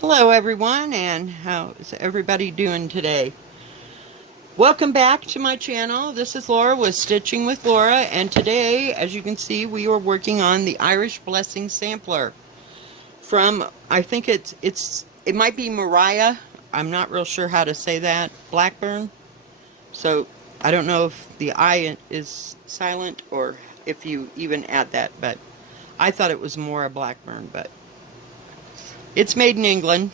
Hello, everyone, and how is everybody doing today? Welcome back to my channel. This is Laura with Stitching with Laura, and today, as you can see, we are working on the Irish Blessing Sampler from, I think it might be Moira. I'm not real sure how to say that. Blackburn. So I don't know if the I is silent or if you even add that, but I thought it was Moira Blackburn, but it's made in England.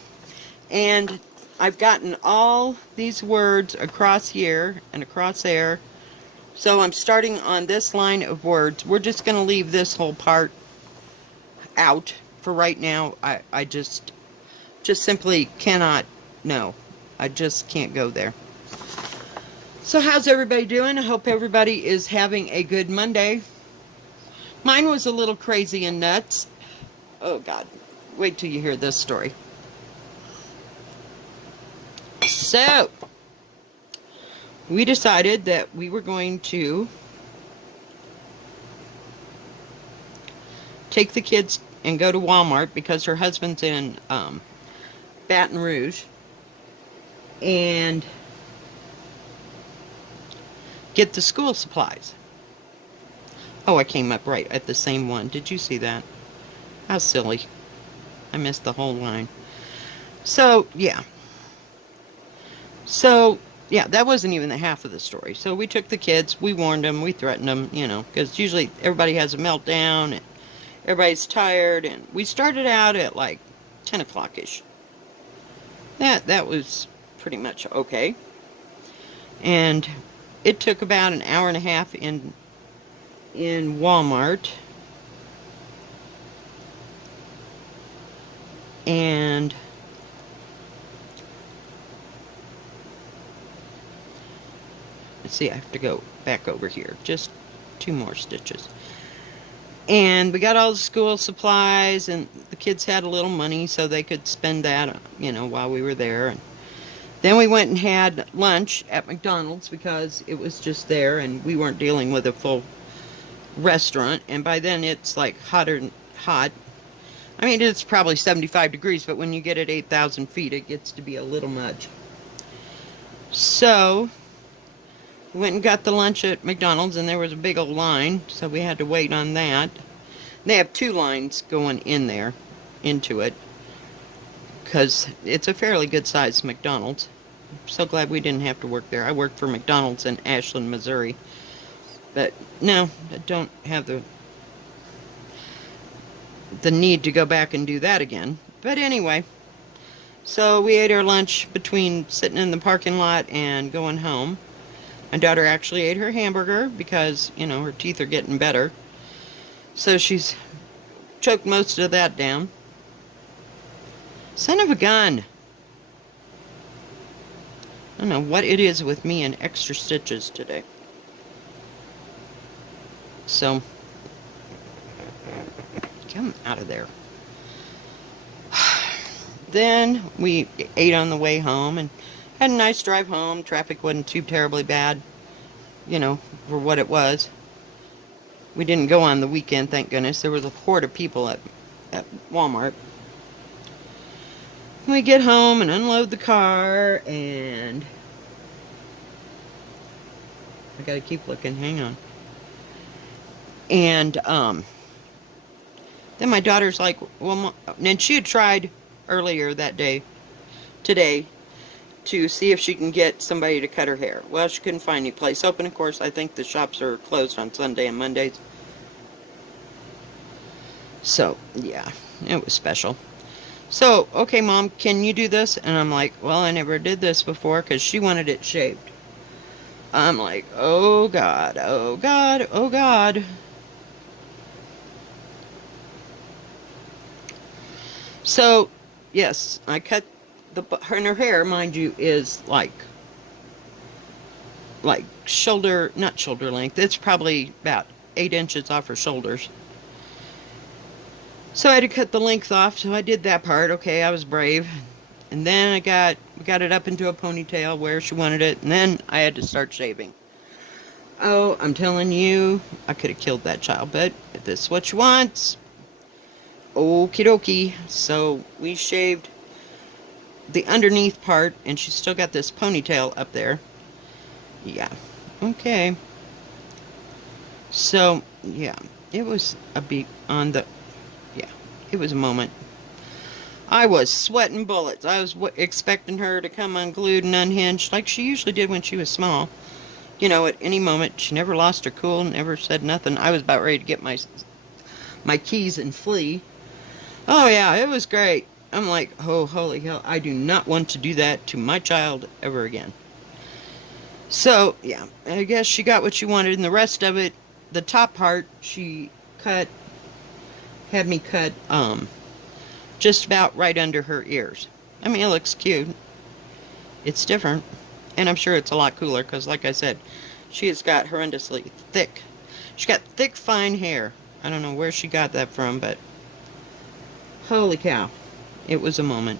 And I've gotten all these words across here and across there. So I'm starting on this line of words. We're just going to leave this whole part out for right now. I just simply cannot, no. I just can't go there. So how's everybody doing? I hope everybody is having a good Monday. Mine was a little crazy and nuts. Oh God, wait till you hear this story. So, we decided that we were going to take the kids and go to Walmart because her husband's in Baton Rouge and get the school supplies. Oh, I came up right at the same one. Did you see that? How silly. I missed the whole line. So, yeah. So, yeah, that wasn't even the half of the story. So we took the kids, we warned them, we threatened them, because usually everybody has a meltdown and everybody's tired. And we started out at like 10 o'clock-ish. That was pretty much okay. And it took about an hour and a half in Walmart. And let's see, I have to go back over here. Just 2 more stitches. And we got all the school supplies, and the kids had a little money so they could spend that, while we were there. And then we went and had lunch at McDonald's because it was just there and we weren't dealing with a full restaurant. And by then it's like hot. I mean, it's probably 75 degrees, but when you get at 8,000 feet, it gets to be a little much. So we went and got the lunch at McDonald's, and there was a big old line, so we had to wait on that. They have 2 lines going in there, into it, because it's a fairly good-sized McDonald's. I'm so glad we didn't have to work there. I worked for McDonald's in Ashland, Missouri. But no, I don't have the need to go back and do that again. But anyway, so we ate our lunch between sitting in the parking lot and going home. My daughter actually ate her hamburger because, her teeth are getting better. So she's choked most of that down. Son of a gun. I don't know what it is with me and extra stitches today. So, come out of there. Then we ate on the way home and had a nice drive home. Traffic wasn't too terribly bad, for what it was. We didn't go on the weekend, thank goodness. There was a horde of people at Walmart. We get home and unload the car, and I gotta keep looking, hang on. And then my daughter's like, well, and she had tried earlier that day, today, to see if she can get somebody to cut her hair. Well, she couldn't find any place open. Of course, I think the shops are closed on Sunday and Mondays. So, yeah, it was special. So, okay, Mom, can you do this? And I'm like, well, I never did this before because she wanted it shaved. I'm like, oh, God, oh, God, oh, God. So, yes, I cut her hair, mind you, is like shoulder, not shoulder length. It's probably about 8 inches off her shoulders. So I had to cut the length off, so I did that part. Okay, I was brave. And then we got it up into a ponytail where she wanted it, and then I had to start shaving. Oh, I'm telling you, I could have killed that child, but if this is what she wants, okie dokie. So we shaved the underneath part, and she's still got this ponytail up there. Yeah. Okay. So, yeah, it was a beat on the, yeah, it was a moment. I was sweating bullets. I was expecting her to come unglued and unhinged like she usually did when she was small. You know, at any moment. She never lost her cool, never said nothing. I was about ready to get my keys and flee. Oh, yeah, it was great. I'm like, oh, holy hell, I do not want to do that to my child ever again. So, yeah, I guess she got what she wanted, and the rest of it, the top part, she had me cut, just about right under her ears. I mean, it looks cute. It's different, and I'm sure it's a lot cooler, because like I said, she has got horrendously thick. She got thick, fine hair. I don't know where she got that from, but holy cow, it was a moment.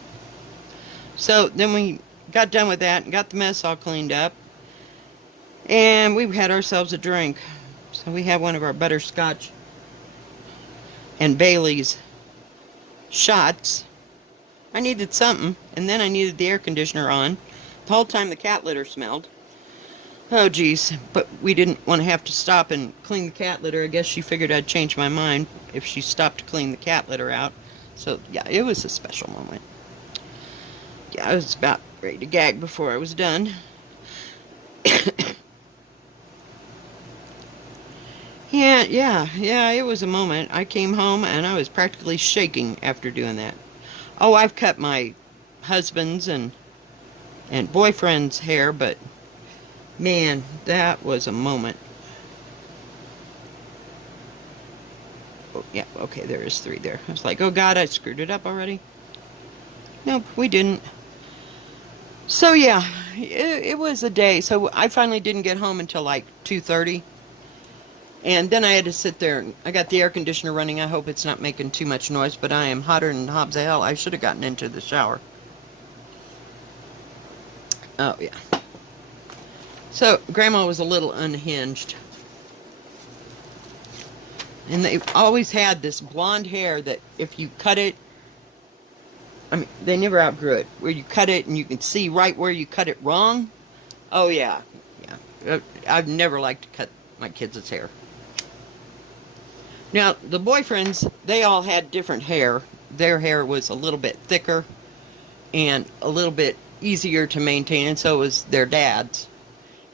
So then we got done with that and got the mess all cleaned up. And we had ourselves a drink. So we had one of our butterscotch and Bailey's shots. I needed something, and then I needed the air conditioner on. The whole time the cat litter smelled. Oh, geez. But we didn't want to have to stop and clean the cat litter. I guess she figured I'd change my mind if she stopped to clean the cat litter out. So, yeah, it was a special moment. Yeah, I was about ready to gag before I was done. Yeah, it was a moment. I came home and I was practically shaking after doing that. Oh, I've cut my husband's and boyfriend's hair, but man, that was a moment. Oh, yeah, okay, there is 3 there. I was like, oh God, I screwed it up already. Nope, we didn't. So yeah, it was a day. So I finally didn't get home until like 2:30. And then I had to sit there, and I got the air conditioner running. I hope it's not making too much noise, but I am hotter than Hobbs of hell. I should have gotten into the shower. Oh, yeah. So, Grandma was a little unhinged. And they always had this blonde hair that if you cut it, I mean, they never outgrew it, where you cut it and you can see right where you cut it wrong. Oh, yeah. Yeah. I've never liked to cut my kids' hair. Now, the boyfriends, they all had different hair. Their hair was a little bit thicker and a little bit easier to maintain, and so was their dad's.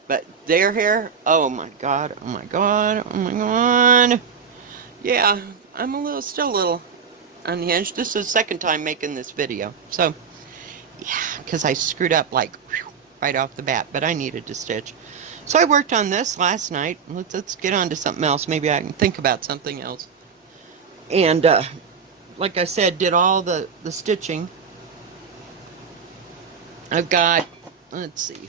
But their hair, oh my God, oh my God, oh my God. Yeah, I'm still a little unhinged. This is the second time making this video. So, yeah, because I screwed up like right off the bat, but I needed to stitch. So I worked on this last night. Let's get on to something else. Maybe I can think about something else. And like I said, did all the stitching. I've got, let's see,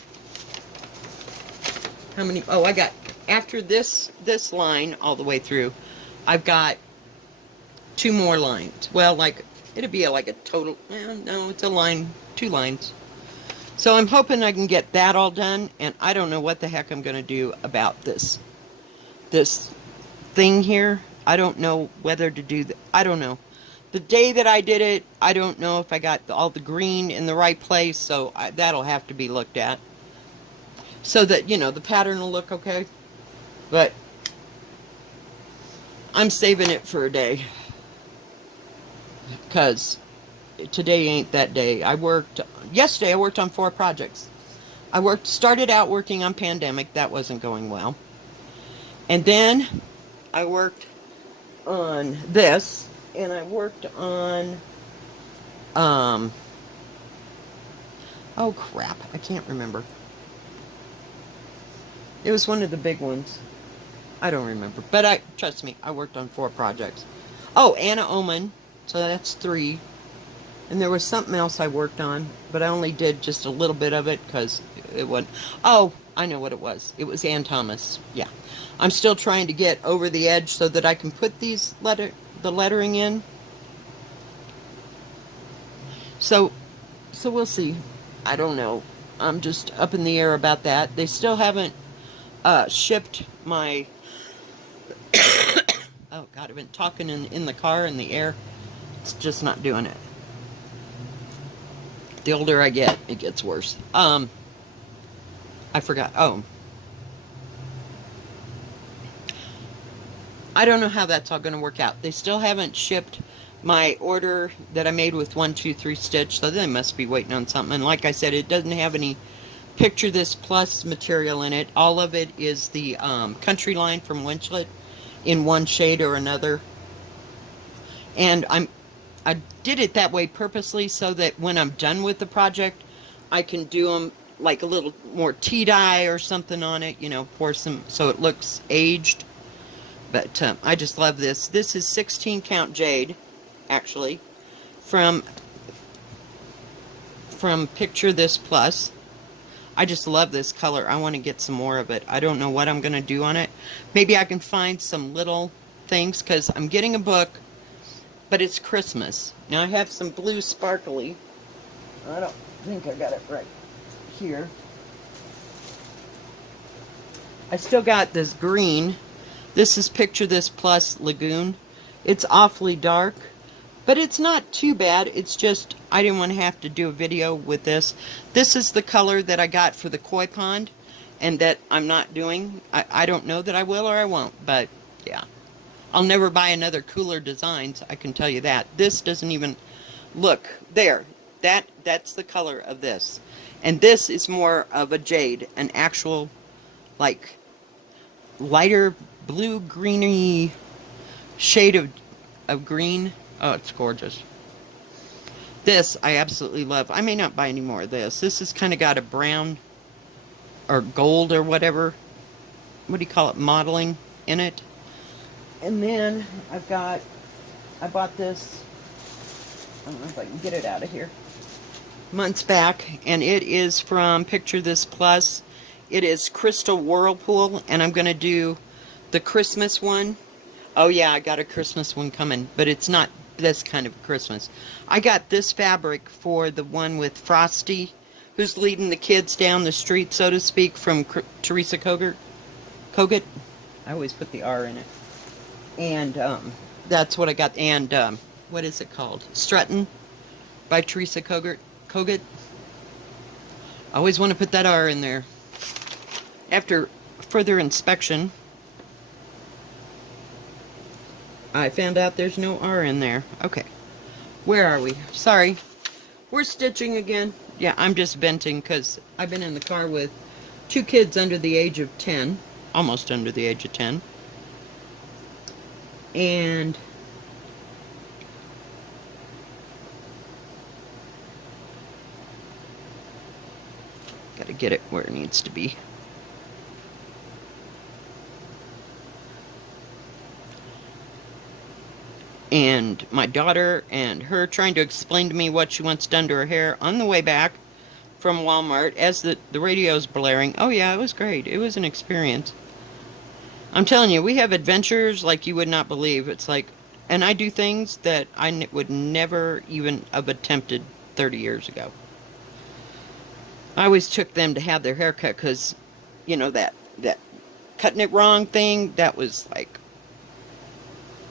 how many, oh, I got, after this line all the way through, I've got 2 more lines. Well, like, it'd be like a total, well, no, it's a line, 2 lines. So I'm hoping I can get that all done, and I don't know what the heck I'm going to do about this thing here. I don't know whether to do that. I don't know. The day that I did it, I don't know if I got all the green in the right place, so that'll have to be looked at. So that, you know, the pattern will look okay. But I'm saving it for a day. Because today ain't that day. Yesterday I worked on 4 projects. Started out working on Pandemic. That wasn't going well. And then I worked on this, and I worked on, oh crap, I can't remember. It was one of the big ones. I don't remember. But trust me, I worked on 4 projects. Oh, Anna Oman. So that's 3. And there was something else I worked on, but I only did just a little bit of it because it wasn't. Oh, I know what it was. It was Ann Thomas. Yeah. I'm still trying to get over the edge so that I can put the lettering in. So we'll see. I don't know. I'm just up in the air about that. They still haven't shipped my oh God, I've been talking in the car in the air. It's just not doing it. The older I get, it gets worse. I forgot. Oh, I don't know how that's all going to work out. They still haven't shipped my order that I made with 123 Stitch, so they must be waiting on something. And like I said, it doesn't have any Picture This Plus material in it. All of it is the Country line from Winchlet in one shade or another. And I did it that way purposely so that when I'm done with the project, I can do them like a little more tea dye or something on it, you know, pour some so it looks aged. But I just love this. This is 16 count jade, actually, from Picture This Plus. I just love this color. I want to get some more of it. I don't know what I'm going to do on it. Maybe I can find some little things because I'm getting a book, but it's Christmas. Now I have some blue sparkly. I don't think I got it right here. I still got this green. This is Picture This Plus Lagoon. It's awfully dark, but it's not too bad. It's just, I didn't want to have to do a video with this. This is the color that I got for the koi pond, and that I'm not doing. I don't know that I will or I won't, but yeah. I'll never buy another cooler designs, I can tell you that. This doesn't even look there. That's the color of this. And this is more of a jade, an actual, like, lighter blue greeny shade of green. Oh, it's gorgeous. This I absolutely love. I may not buy any more of this. This has kind of got a brown or gold or whatever, what do you call it, modeling in it. And then I bought this, I don't know if I can get it out of here, months back, and it is from Picture This Plus. It is Crystal Whirlpool, and I'm going to do the Christmas one. Oh yeah, I got a Christmas one coming, but it's not this kind of Christmas. I got this fabric for the one with Frosty, who's leading the kids down the street, so to speak, from Teresa Kogut. I always put the R in it. And that's what I got. And what is it called? Struttin' by Teresa Kogut. I always want to put that R in there. After further inspection, I found out there's no R in there. Okay. Where are we? Sorry. We're stitching again. Yeah, I'm just venting because I've been in the car with 2 kids under the age of 10. Almost under the age of 10. And gotta get it where it needs to be. And my daughter and her trying to explain to me what she wants done to her hair on the way back from Walmart as the radio's blaring. Oh yeah, it was great. It was an experience. I'm telling you, we have adventures like you would not believe. It's like, and I do things that I would never even have attempted 30 years ago. I always took them to have their hair cut because, you know, that cutting it wrong thing, that was like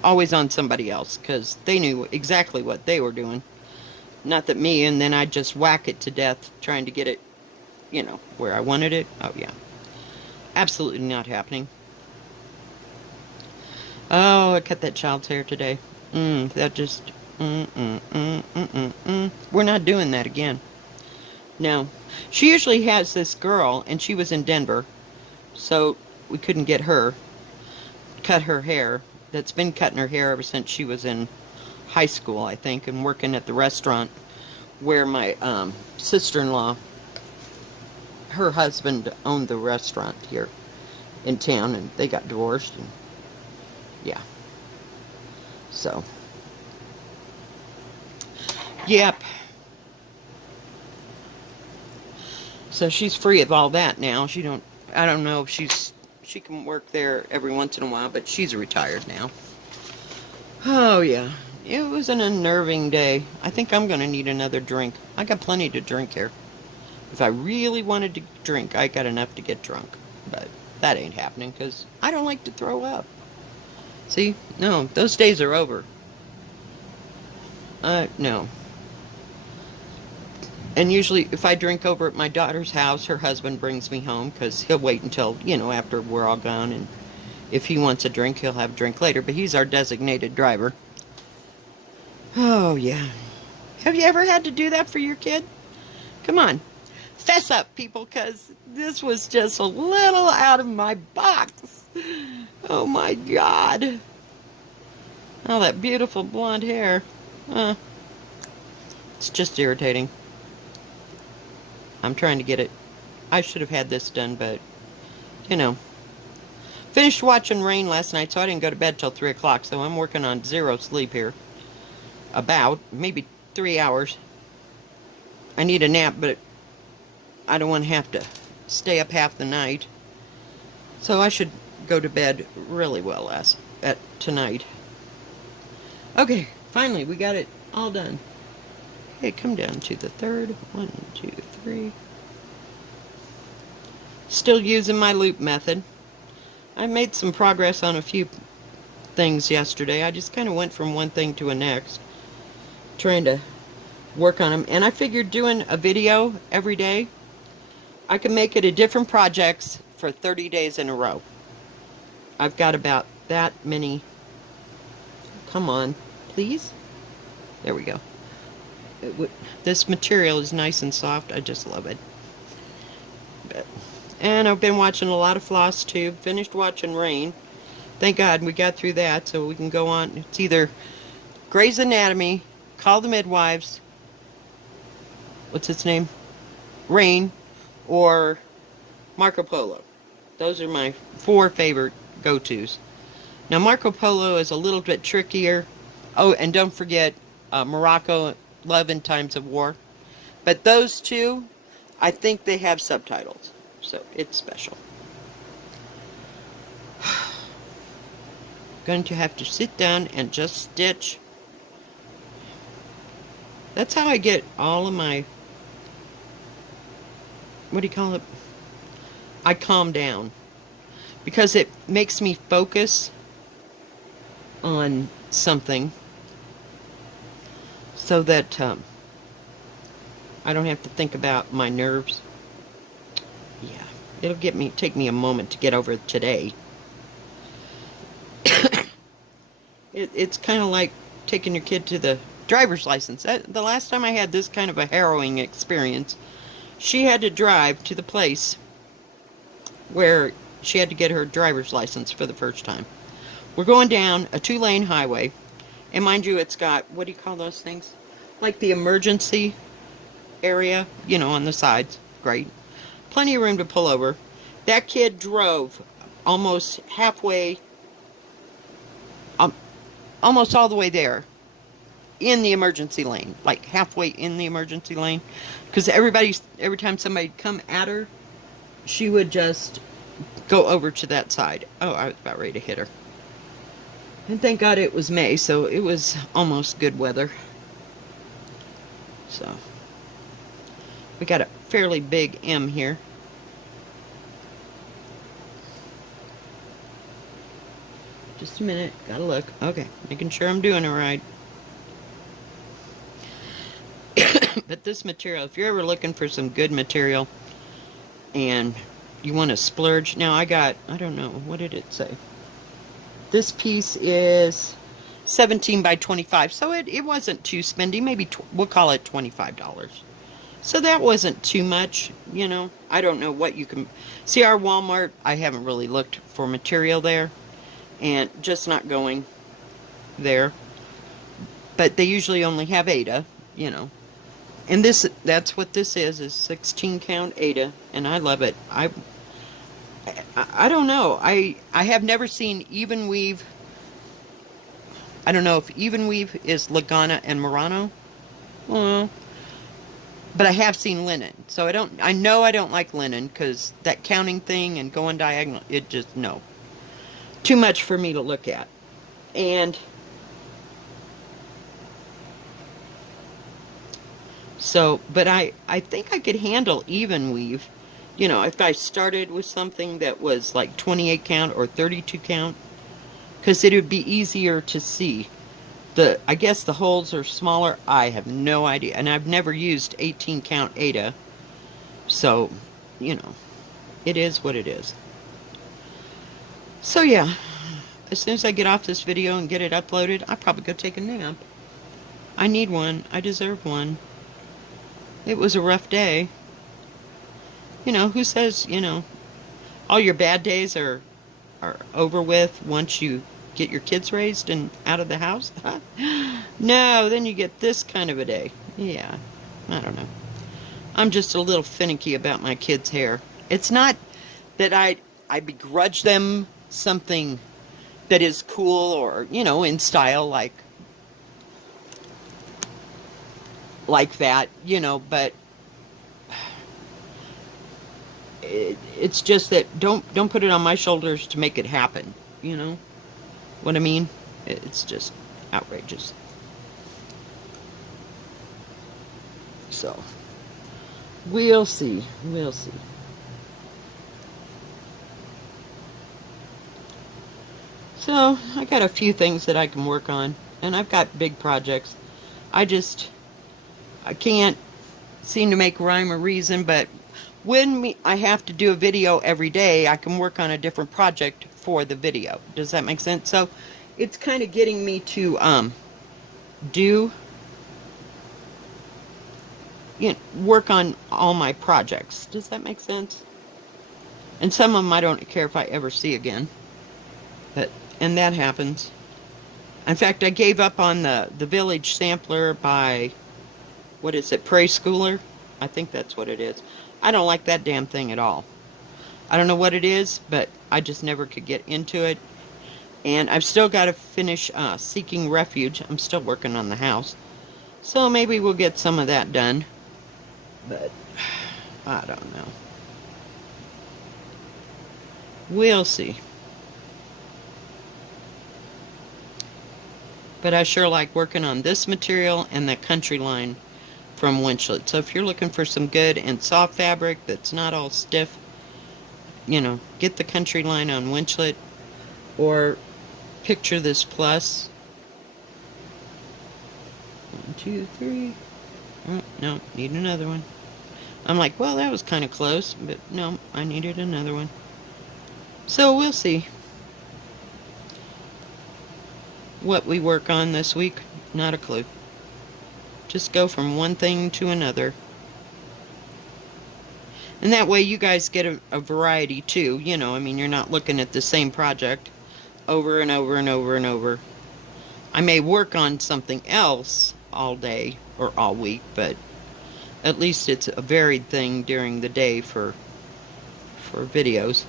always on somebody else because they knew exactly what they were doing. Not that me, and then I'd just whack it to death trying to get it, you know, where I wanted it. Oh yeah. Absolutely not happening. Oh, I cut that child's hair today. That just, We're not doing that again. No. She usually has this girl, and she was in Denver, so we couldn't get her, cut her hair. That's been cutting her hair ever since she was in high school, I think, and working at the restaurant where my sister-in-law, her husband owned the restaurant here in town, and they got divorced, and yeah. So, yep. So she's free of all that now. I don't know if she can work there every once in a while, but she's retired now. Oh yeah. It was an unnerving day. I think I'm going to need another drink. I got plenty to drink here. If I really wanted to drink, I got enough to get drunk. But that ain't happening because I don't like to throw up. See? No, those days are over. No. And usually if I drink over at my daughter's house, her husband brings me home because he'll wait until, after we're all gone. And if he wants a drink, he'll have a drink later. But he's our designated driver. Oh, yeah. Have you ever had to do that for your kid? Come on. Fess up, people, because this was just a little out of my box. Oh, my God. Oh, that beautiful blonde hair. It's just irritating. I'm trying to get it. I should have had this done, but, Finished watching Rain last night, so I didn't go to bed till 3 o'clock, so I'm working on zero sleep here. About, maybe 3 hours. I need a nap, but I don't want to have to stay up half the night. So I should go to bed really well tonight. Okay, finally, we got it all done. Okay, come down to the third. 1, 2, 3. Still using my loop method. I made some progress on a few things yesterday. I just kind of went from one thing to the next, trying to work on them. And I figured doing a video every day, I can make it a different projects for 30 days in a row. I've got about that many. Come on, please. There we go. This material is nice and soft. I just love it. And I've been watching a lot of Floss too. Finished watching Rain. Thank God we got through that, so we can go on. It's either Grey's Anatomy, Call the Midwives, what's its name? Rain, or Marco Polo. Those are my 4 favorite go-tos. Now Marco Polo is a little bit trickier. Oh, and don't forget Morocco, Love in Times of War. But those 2, I think they have subtitles. So it's special. Going to have to sit down and just stitch. That's how I get all of my, what do you call it? I calm down. Because it makes me focus on something so that I don't have to think about my nerves. Yeah, it'll take me a moment to get over today. It's kind of like taking your kid to the driver's license. The last time I had this kind of a harrowing experience, she had to drive to the place where she had to get her driver's license for the first time. We're going down a 2-lane highway, and mind you, it's got, what do you call those things? Like the emergency area, on the sides. Great. Plenty of room to pull over. That kid drove almost halfway, almost all the way there in the emergency lane, like halfway in the emergency lane, because every time somebody'd come at her, she would just go over to that side. Oh, I was about ready to hit her. And thank God it was May, so it was almost good weather. So we got a fairly big M here. Just a minute, gotta look. Okay, making sure I'm doing it right. But this material, if you're ever looking for some good material and you want to splurge, now I don't know, what did it say? This piece is 17 by 25, so it wasn't too spendy. Maybe we'll call it $25. So that wasn't too much, I don't know what you can see. Our Walmart, I haven't really looked for material there, and just not going there. But they usually only have Ada, And that's what this is 16 count Ada, and I love it. I don't know. I have never seen even weave. I don't know if even weave is Lagana and Murano. Well, but I have seen linen. So I know I don't like linen because that counting thing and going diagonal, no. Too much for me to look at. And so, but I think I could handle even weave. If I started with something that was like 28 count or 32 count, because it would be easier to see. I guess the holes are smaller. I have no idea. And I've never used 18 count Ada. So, you know, it is what it is. So yeah, as soon as I get off this video and get it uploaded, I'll probably go take a nap. I need one. I deserve one. It was a rough day. You know, who says, you know, all your bad days are over with once you get your kids raised and out of the house? No, then you get this kind of a day. Yeah, I don't know. I'm just a little finicky about my kids' hair. It's not that I begrudge them something that is cool or, you know, in style like that, you know, but it's just that don't put it on my shoulders to make it happen, you know what I mean? It's just outrageous. So we'll see. We'll see. So I got a few things that I can work on, and I've got big projects. I can't seem to make rhyme or reason, but when I have to do a video every day, I can work on a different project for the video. Does that make sense? So it's kind of getting me to do, you know, work on all my projects. Does that make sense? And some of them I don't care if I ever see again. And that happens. In fact, I gave up on the village sampler by, what is it, Prairie Schooler? I think that's what it is. I don't like that damn thing at all. I don't know what it is, but I just never could get into it. And I've still got to finish Seeking Refuge. I'm still working on the house. So maybe we'll get some of that done. But I don't know. We'll see. But I sure like working on this material and the country line from Winchlet. So if you're looking for some good and soft fabric that's not all stiff, you know, get the country line on Winchlet, or picture this plus. 1, 2, 3. Oh, no, need another one. I'm like, well, that was kind of close, but no, I needed another one. So we'll see what we work on this week. Not a clue. Just go from one thing to another. And that way you guys get a variety too. You know, I mean, you're not looking at the same project over and over and over and over. I may work on something else all day or all week, but at least it's a varied thing during the day for videos.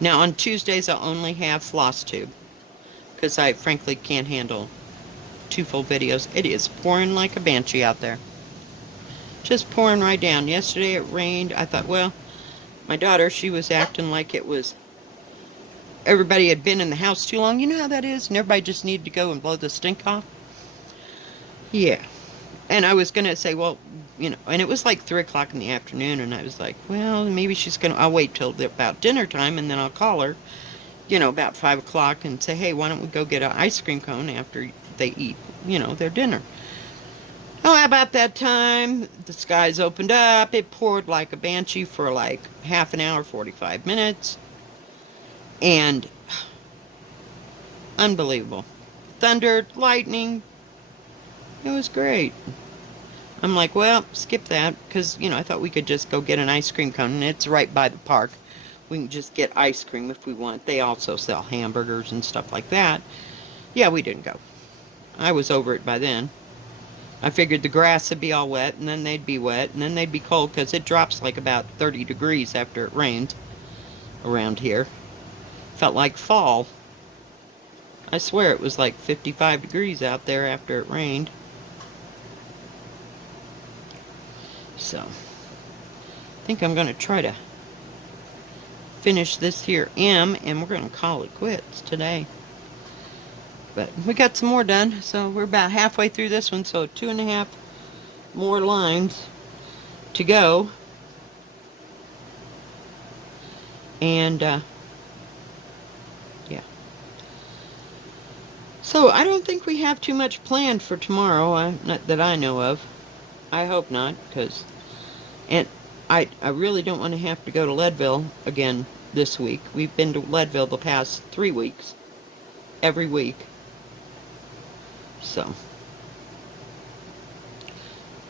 Now on Tuesdays I'll only have floss tube, because I frankly can't handle 2 full videos. It is pouring like a banshee out there. Just pouring right down. Yesterday it rained. I thought, well, my daughter, she was acting like it was everybody had been in the house too long. You know how that is? And everybody just needed to go and blow the stink off. Yeah. And I was going to say, well, you know, and it was like 3 o'clock in the afternoon, and I was like, well, maybe she's going to, I'll wait till about dinner time, and then I'll call her, you know, about 5 o'clock and say, hey, why don't we go get an ice cream cone after they eat, you know, their dinner. Oh, about that time, the skies opened up. It poured like a banshee for like half an hour, 45 minutes. And unbelievable. Thundered, lightning. It was great. I'm like, well, skip that, because, you know, I thought we could just go get an ice cream cone, and it's right by the park. We can just get ice cream if we want. They also sell hamburgers and stuff like that. Yeah, we didn't go. I was over it by then. I figured the grass would be all wet, and then they'd be wet, and then they'd be cold, because it drops like about 30 degrees after it rains around here. Felt like fall. I swear it was like 55 degrees out there after it rained. So, I think I'm going to try to finish this here M, and we're going to call it quits today. But we got some more done, so we're about halfway through this one, so 2.5 more lines to go. And, yeah. So I don't think we have too much planned for tomorrow, not that I know of. I hope not, because and I really don't want to have to go to Leadville again this week. We've been to Leadville the past 3 weeks, every week. So,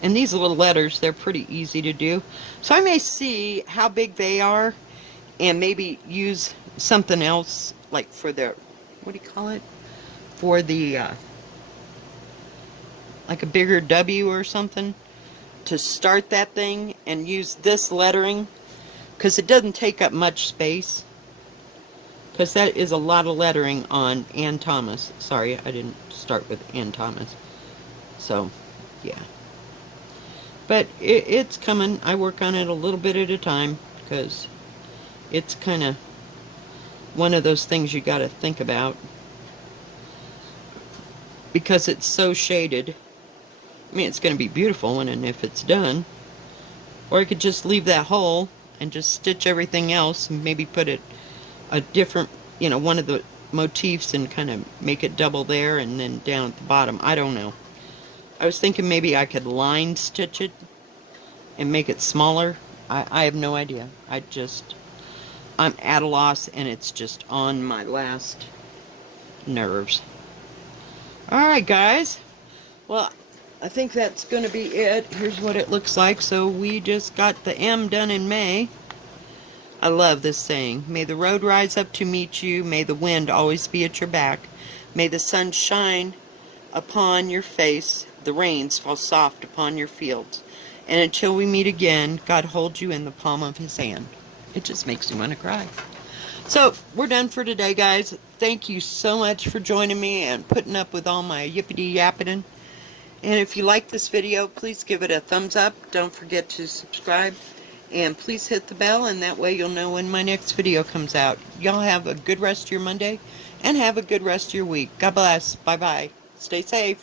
and these little letters, they're pretty easy to do. So I may see how big they are and maybe use something else, like for the, what do you call it? For the, like a bigger W or something, to start that thing, and use this lettering, because it doesn't take up much space. Because that is a lot of lettering on Ann Thomas. Sorry, I didn't start with Ann Thomas. So, yeah. But it's coming. I work on it a little bit at a time, because it's kind of one of those things you got to think about, because it's so shaded. I mean, it's going to be beautiful when and if it's done. Or I could just leave that hole and just stitch everything else and maybe put it a different, you know, one of the motifs and kind of make it double there and then down at the bottom. I don't know. I was thinking maybe I could line stitch it and make it smaller. I have no idea. I'm at a loss, and it's just on my last nerves. Alright, guys. Well, I think that's going to be it. Here's what it looks like. So we just got the M done in May. I love this saying. May the road rise up to meet you. May the wind always be at your back. May the sun shine upon your face. The rains fall soft upon your fields. And until we meet again, God hold you in the palm of his hand. It just makes me want to cry. So, we're done for today, guys. Thank you so much for joining me and putting up with all my yippity-yapping. And if you like this video, please give it a thumbs up. Don't forget to subscribe. And please hit the bell, and that way you'll know when my next video comes out. Y'all have a good rest of your Monday, and have a good rest of your week. God bless. Bye-bye. Stay safe.